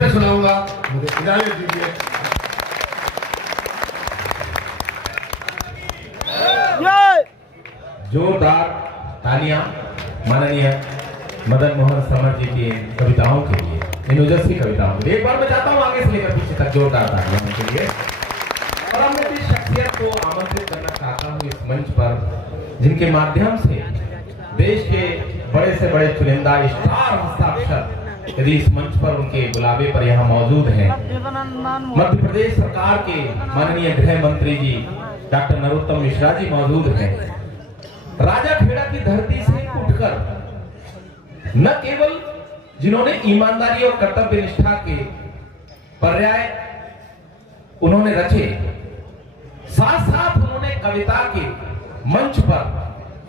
सुनाऊंगा, मुझे इजाजत दीजिए। जोरदार तालियां माननीय मदन मोहन समर जी की कविताओं के लिए, इन ओजस्वी कविताओं के लिए। एक बार मैं चाहता हूं आगे से लेकर पीछे तक जोरदार तालियां उनके लिए। और अब मैं जिस शख्सियत को आमंत्रित करना चाहता हूं इस मंच पर, जिनके माध्यम से देश के बड़े से बड़े चुनिंदा स्टार हस्ताक्षर यदि इस मंच पर उनके बुलावे पर यहाँ मौजूद हैं, मध्य प्रदेश सरकार के माननीय गृह मंत्री जी डॉक्टर नरोत्तम मिश्रा जी मौजूद हैं। राजाखेड़ा की धरती से उठकर न केवल जिन्होंने ईमानदारी और कर्तव्य निष्ठा के पर्याय उन्होंने रचे, साथ साथ उन्होंने कविता के मंच पर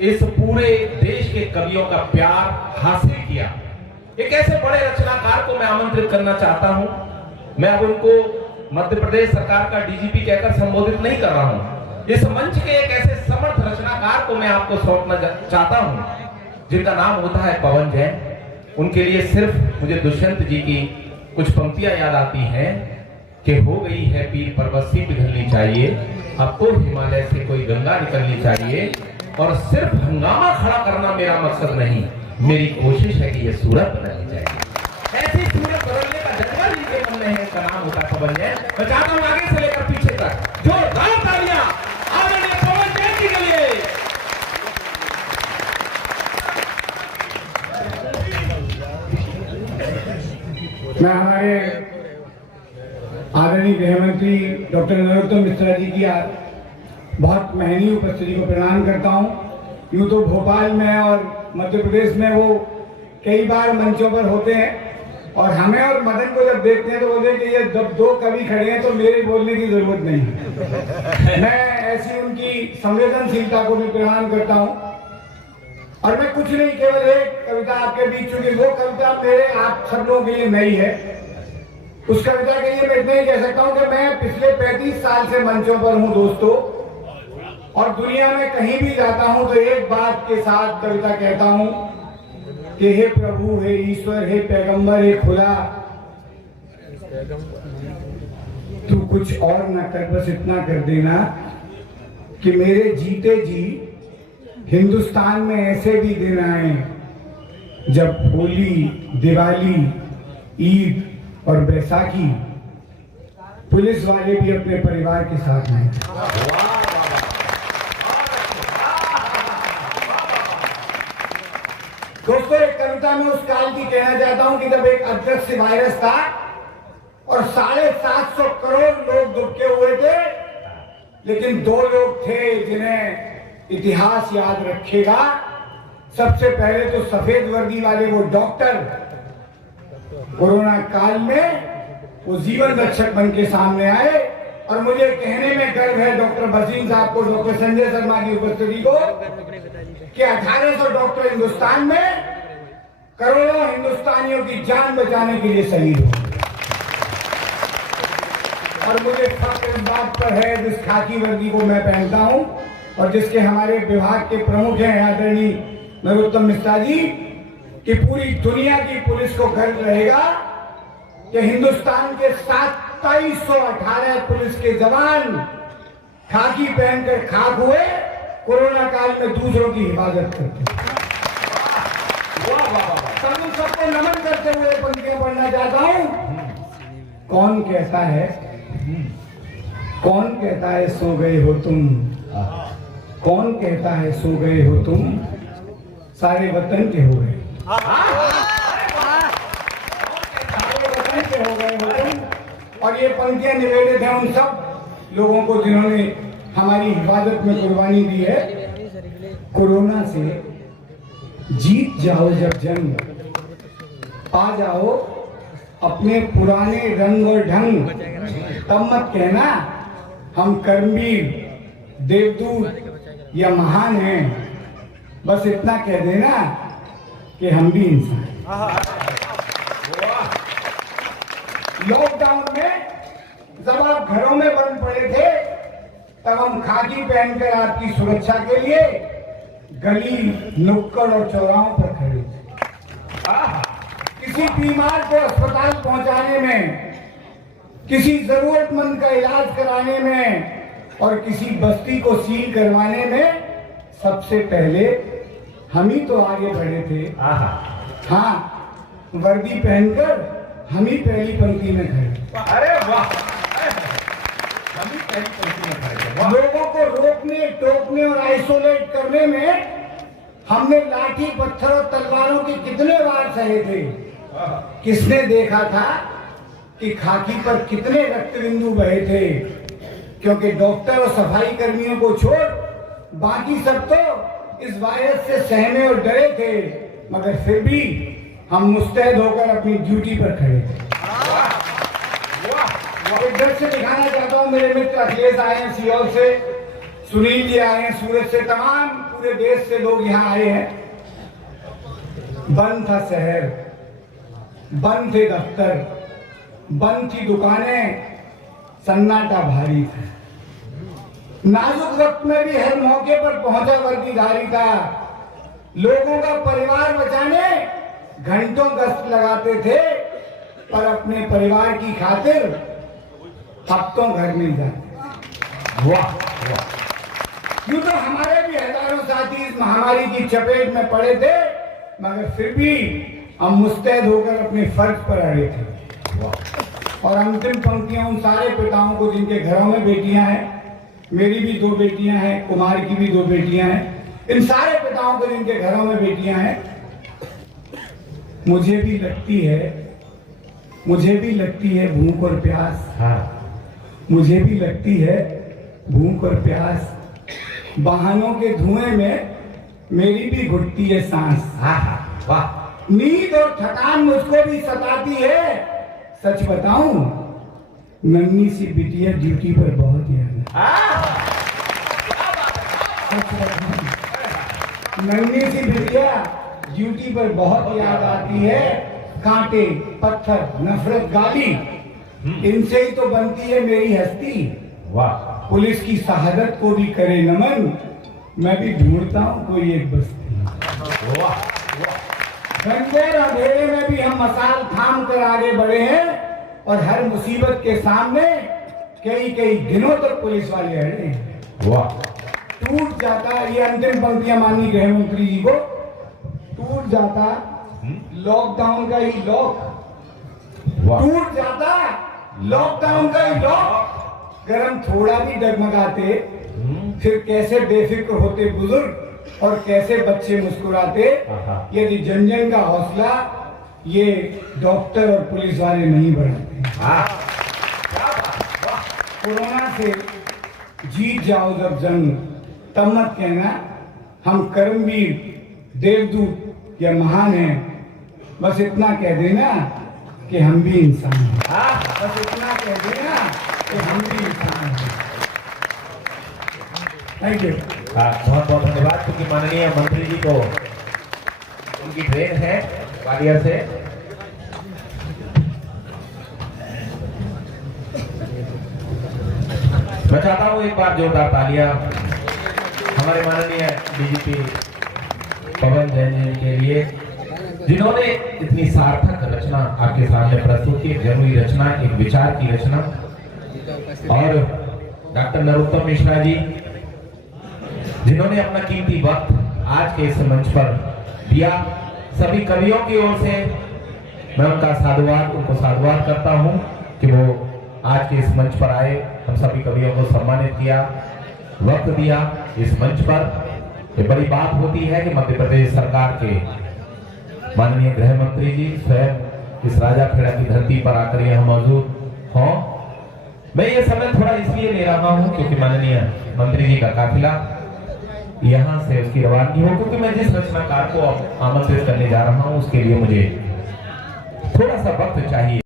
इस पूरे देश के कवियों का प्यार हासिल किया। एक ऐसे बड़े रचनाकार को मैं आमंत्रित करना चाहता हूं। मैं अब उनको मध्य प्रदेश सरकार का डीजीपी कहकर संबोधित नहीं कर रहा हूं। इस मंच के एक ऐसे समर्थ रचनाकार को मैं आपको सौंपना चाहता हूं, जिनका नाम होता है पवन जैन। उनके लिए सिर्फ मुझे दुष्यंत जी की कुछ पंक्तियां याद आती हैं कि हो गई है पीर पर्वत सी पिघलनी चाहिए, अब तो हिमालय से कोई गंगा निकलनी चाहिए, और सिर्फ हंगामा खड़ा करना मेरा मकसद नहीं, मेरी कोशिश है कि ये सूरत बदलनी चाहिए। ऐसी सूरत बदलने का जज्बा जिनके मन में है, इसका नाम होता है पवन जैन। मैं चाहता हूं आगे से लेकर पीछे तक जोरदार तालियां आदरणीय पवन जैन जी के लिए। मैं हमारे आदरणीय गृह मंत्री डॉक्टर नरोत्तम मिश्रा जी की बहुत महंगी उपस्थिति को प्रणाम करता हूं। यूं तो भोपाल में और मध्य प्रदेश में वो कई बार मंचों पर होते हैं, और हमें और मदन को जब देखते हैं तो बोलते हैं कि ये जब दो कवि खड़े हैं तो मेरे बोलने की जरूरत नहीं है। मैं ऐसी उनकी संवेदनशीलता को भी प्रणाम करता हूं। और मैं कुछ नहीं, केवल एक कविता आपके बीच, चूंकि वो कविता मेरे आप सब लोगों के लिए नई है, उस कविता के लिए मैं इतना ही कह सकता हूं कि मैं पिछले 35 साल से मंचों पर हूं दोस्तों, और दुनिया में कहीं भी जाता हूं तो एक बात के साथ कविता कहता हूं कि हे प्रभु, हे ईश्वर, हे पैगंबर, हे खुदा, तू कुछ और न कर, बस इतना कर देना कि मेरे जीते जी हिंदुस्तान में ऐसे भी दिन आए जब होली, दिवाली, ईद और बैसाखी पुलिस वाले भी अपने परिवार के साथ आए। दोस्तों, एक कविता में उस काल की कहना चाहता हूं कि जब एक अदृश्य वायरस था और 750 करोड़ लोग दुबके हुए थे, लेकिन 2 लोग थे जिन्हें इतिहास याद रखेगा। सबसे पहले तो सफेद वर्दी वाले वो डॉक्टर, कोरोना काल में वो जीवन रक्षक बन के सामने आए। और मुझे कहने में गर्व है डॉक्टर वसीम साहब को, डॉक्टर संजय शर्मा की उपस्थिति को, कि 1800 डॉक्टर हिंदुस्तान में करोड़ों हिंदुस्तानियों की जान बचाने के लिए शहीद हो। और मुझे फख्र इस बात पर है, जिस खाकी वर्दी को मैं पहनता हूं और जिसके हमारे विभाग के प्रमुख हैं आदरणीय नरोत्तम मिश्रा जी, कि पूरी दुनिया की पुलिस को गर्व रहेगा कि हिंदुस्तान के 2718 पुलिस के जवान खाकी पहनकर खाक हुए, कोरोना काल में दूसरों की हिफाजत करते। उन सबको नमन करते हुए पंक्तियां पढ़ना चाहता हूं। कौन कहता है सो गए हो तुम, कौन कहता है सो गए हो तुम, सारे वतन के हो गए, वतन के हो गए हो तुम। और ये पंक्तियां निवेदित है उन सब लोगों को जिन्होंने हमारी हिफाजत में कुर्बानी दी है। कोरोना से जीत जाओ जब जंग, पा जाओ अपने पुराने रंग और ढंग, तब मत कहना हम कर्मवीर, देवदूत या महान हैं, बस इतना कह देना कि हम भी इंसान हैं। लॉकडाउन में जब आप घरों में बंद पड़े थे, तब हम खाकी पहनकर आपकी सुरक्षा के लिए गली, नुक्कड़ और चौराहों पर खड़े थे। किसी किसी बीमार को अस्पताल पहुंचाने में, किसी जरूरतमंद का इलाज कराने में और किसी बस्ती को सील करवाने में सबसे पहले हम ही तो आगे बढ़े थे। हाँ, वर्दी पहनकर हम ही पहली पंक्ति में खड़े। अरे वाह, हम ही पहली पंक्ति में खड़े थे। लोगों को रोकने, टोकने और आइसोलेट करने में हमने लाठी, पत्थर और तलवारों के कितने वार सहे थे। किसने देखा था कि खाकी पर कितने रक्त बिंदु बहे थे, क्योंकि डॉक्टर और सफाई कर्मियों को छोड़ बाकी सब तो इस वायरस से सहमे और डरे थे, मगर फिर भी हम मुस्तैद होकर अपनी ड्यूटी पर खड़े थे। एक डर से दिखाना चाहता हूँ, मेरे मित्र अखिलेश आए हैं सियोल से, सुनील जी आए हैं सूरत से, तमाम पूरे देश से लोग यहाँ आए हैं। बंद था शहर, बंद थे दफ्तर, बंद थी दुकानें, सन्नाटा भारी था। नाजुक वक्त में भी हर मौके पर पहुंचा वर्दीधारी था। लोगों का परिवार बचाने घंटों गश्त लगाते थे, पर अपने परिवार की खातिर हफ्तों घर नहीं जाते। वाह वाह। यूं तो हमारे भी हजारों साथी इस महामारी की चपेट में पड़े थे, मगर फिर भी हम मुस्तैद होकर अपने फर्ज पर अड़े थे। और अंतिम पंक्तियां उन सारे पिताओं को जिनके घरों में बेटियां हैं, मेरी भी 2 बेटियां हैं, कुमार की भी 2 बेटियां हैं, इन सारे पिताओं को जिनके घरों में बेटियां हैं, मुझे भी लगती है भूख और प्यास। हाँ, मुझे भी लगती है भूख और प्यास, वाहनों के धुएं में मेरी भी घुटती है सांस। वाह। नींद और थकान मुझको भी सताती है, सच बताऊं नन्ही सी बिटिया ड्यूटी पर बहुत याद नन्ही सी बिटिया ड्यूटी पर बहुत याद आती है। कांटे, पत्थर, नफरत, गाली, इनसे ही तो बनती है मेरी हस्ती। वाह। पुलिस की शहादत को भी करे नमन, मैं भी ढूंढता हूँ कोई एक बस्ती। वाह। घंघोर अंधेरे में भी हम मसाल थाम कर आगे बढ़े हैं, और हर मुसीबत के सामने कई दिनों तक पुलिस वाले अड़े हैं। वाह। टूट जाता, ये अंतिम पंक्तियां माननीय गृह मंत्री जी को, टूट जाता लॉकडाउन का ही लॉक, टूट जाता लॉकडाउन का ही लॉक, अगर हम थोड़ा भी डगमगाते फिर कैसे बेफिक्र होते बुजुर्ग और कैसे बच्चे मुस्कुराते, यदि जन जन का हौसला ये डॉक्टर और पुलिस वाले नहीं बढ़ाते। कोरोना से जीत जाओ जब जंग, तब मत कहना हम कर्मवीर, देवदूत या महान हैं, बस इतना कह देना कि हम भी इंसान हैं। बस इतना कह देना कि हम भी इंसान हैं। Thank you. बहुत बहुत धन्यवाद, क्योंकि माननीय मंत्री जी को उनकी ट्रेन है ग्वालियर से। मैं चाहता हूँ एक बार जोरदार तालियां हमारे माननीय डीजीपी पवन जैन जी के लिए, जिन्होंने इतनी सार्थक रचना आपके सामने प्रस्तुत की, एक जरूरी रचना, एक विचार की रचना। और डॉक्टर नरोत्तम मिश्रा जी, जिन्होंने अपना कीमती वक्त आज के इस मंच पर दिया। सभी कवियों की ओर से मैं उनको साधुवाद करता हूं कि वो आज के इस मंच पर आए, हम सभी कवियों को सम्मानित किया, वक्त दिया इस मंच पर। ये बड़ी बात होती है कि मध्य प्रदेश सरकार के माननीय गृह मंत्री जी स्वयं इस राजाखेड़ा की धरती पर आकर यहाँ मौजूद हों। मैं ये समय थोड़ा इसलिए ले रहा हूँ क्योंकि माननीय मंत्री जी का काफिला यहाँ से उसकी रवानगी हो, क्योंकि मैं जिस रचनाकार को आमंत्रित करने जा रहा हूँ उसके लिए मुझे थोड़ा सा वक्त चाहिए।